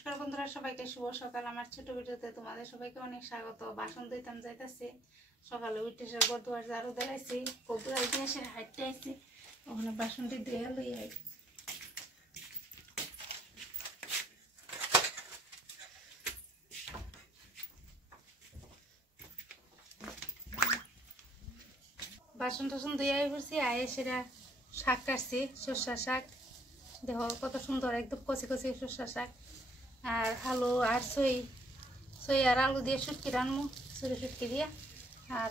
নমস্কার বন্ধুরা, সবাইকে শুভ সকাল। আমার ছোট ভিডিওতে তোমাদের সবাইকে অনেক স্বাগত। বাসন ধুইতাম যাইতেছি, সকালে উঠে সে ঘর দুয়ার ঝাড়ু দিলাইছি, কবুরা দিয়ে এসে হাঁটতে আইছি, ওখানে বাসনটি ধুয়ে লই আই। বাসন টাসন ধুয়ে আই পড়ছি, আয়ে সেটা শাক কাটছি, সর্ষা শাক। দেখো কত সুন্দর, একদম কচি কচি সর্ষা শাক। আর আলু আর সই আর আলু দিয়ে শুটকি রানবো, সরি শুটকি দিয়ে। আর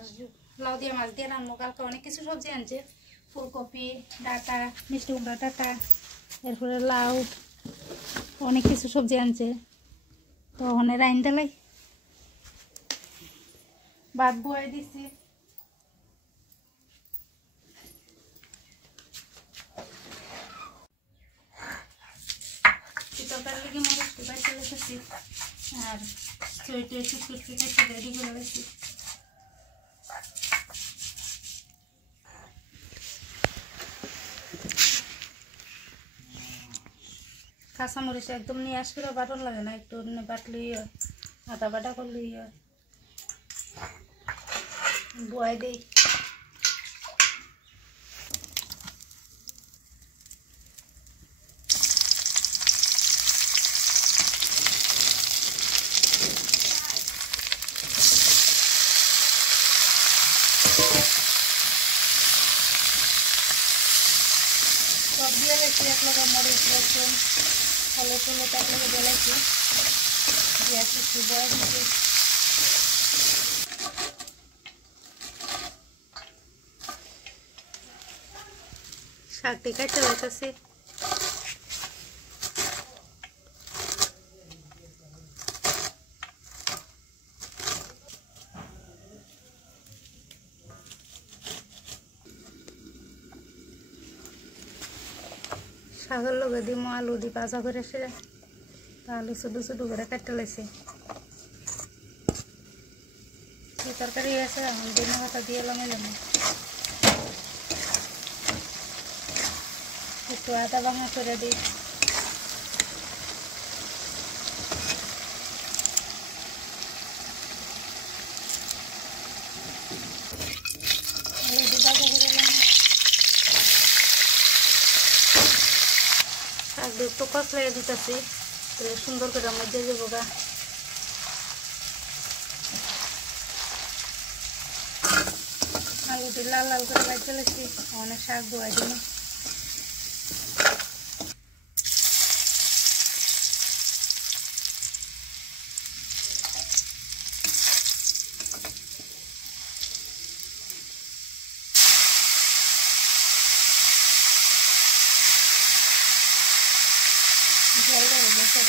লাউ দিয়ে মাছ দিয়ে রানবো। কালকে অনেক কিছু সবজি আনছে, ফুলকপি ডাঁটা, মিষ্টি কুমড়া ডাঁটা, এরপরে লাউ, অনেক কিছু সবজি আনছে। তো ওখানে রাইন দিলাই, ভাত বয়ে দিছি। তরকারি লেগে মরিচ কুপাই চলে এসেছি, আর চইটে শুটকি কেটে রেডি করে গেছি। কাঁচামরিচ একদম নিয়ে আসলে বাটন লাগে না, একটু বাটলেই হয়, আদা বাটা করলেই হয়। বয় দেই, সব দিয়ে রেখেছি। এক লগে মরিচ রসুন হলুদ টলুদ এক লগে বেলাইছি, দিয়ে কিছু বয় দিচ্ছি। শাকটি কাটতে হইতেছে। শাকের লগে দিম আলু দি ভাজা করে সে, আলু ছোটো ছোটো করে কাটতে লাগছে। তরকারি আছে, এখন ধনে পাতা দিয়ে লাগাইলাম, একটু আদা ভাঙা করে দিই। আলু দিয়ে ভাজা করে দিলাম। শাক দিয়ে একটু কষলাই দিতেছি, সুন্দর করে মধ্যে দেবো গা। আলু দিয়ে লাল লাল করে ভাজতে লাগছি, অনেক শাক ধোয়া দিন। জল ধরে গেছে,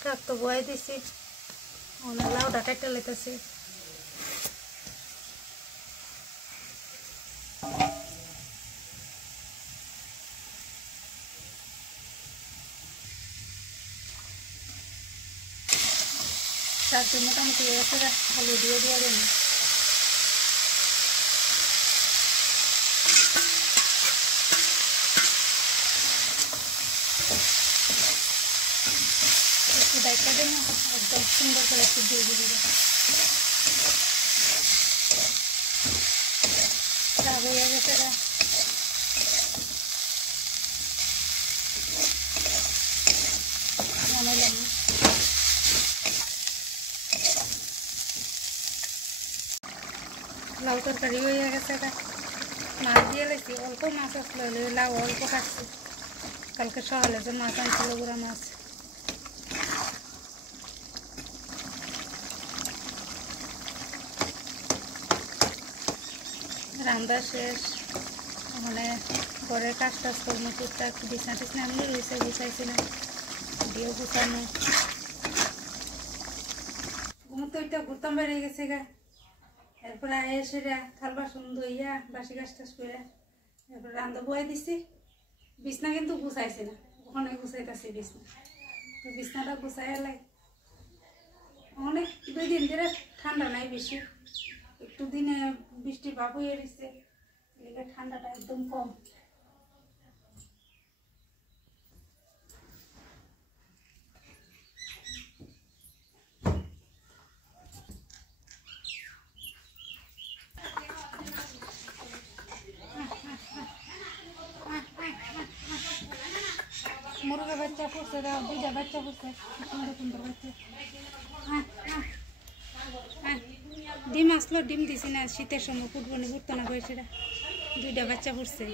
শাক তো বয়ে দিছি, অনেক লাউটা কাটতে লেতেছি। শাকটি মোটামুটি গেছে, আলু দিয়ে দিয়ে দেন। একটু দায়িত্ব দেন, একদম সুন্দর করে একটু দিয়ে দিয়ে দেবে। শাক হয়ে গেছে, নামাইলাম। লাউ তরকারি হয়ে গেছে, মাছ দিয়ে লেছি, অল্প মাছ আসলো, লাউ অল্প কাটছি। কালকে সকালে যে মাছ আনছিল গুঁড়া মাছ। রান্না শেষ, মানে ঘরে কাজ টাজ করবো টুকটাক, বিছনা টিছনা এমনি রয়েছে, গুছাইছিলাম, দিয়েও গুছানো। ঘুমতে ওইটা ঘুরতাম বেড়ে গেছে গা। এরপরে এসে থাল বাসন ধুইয়া বাসি গাছ টাছ করে এরপরে রান্না বয়ে দিছি। বিছনা কিন্তু গুছাইছে না, ওখানে গুছাইতেছি বিছনা। তো বিছনাটা গুছাই এলাই, অনেক 2 দিন ধরে ঠান্ডা নাই বেশি, একটু দিনে বৃষ্টির ভাব হয়ে রয়েছে, ঠান্ডাটা একদম কম। মুরগের বাচ্চা পড়ছে, দুইটা বাচ্চা পড়ছে, সুন্দর সুন্দর বাচ্চা। ডিম আসলো, ডিম দিছি না, শীতের সময় ফুটবল ফুটতো না, সেটা দুইটা বাচ্চা পড়ছে।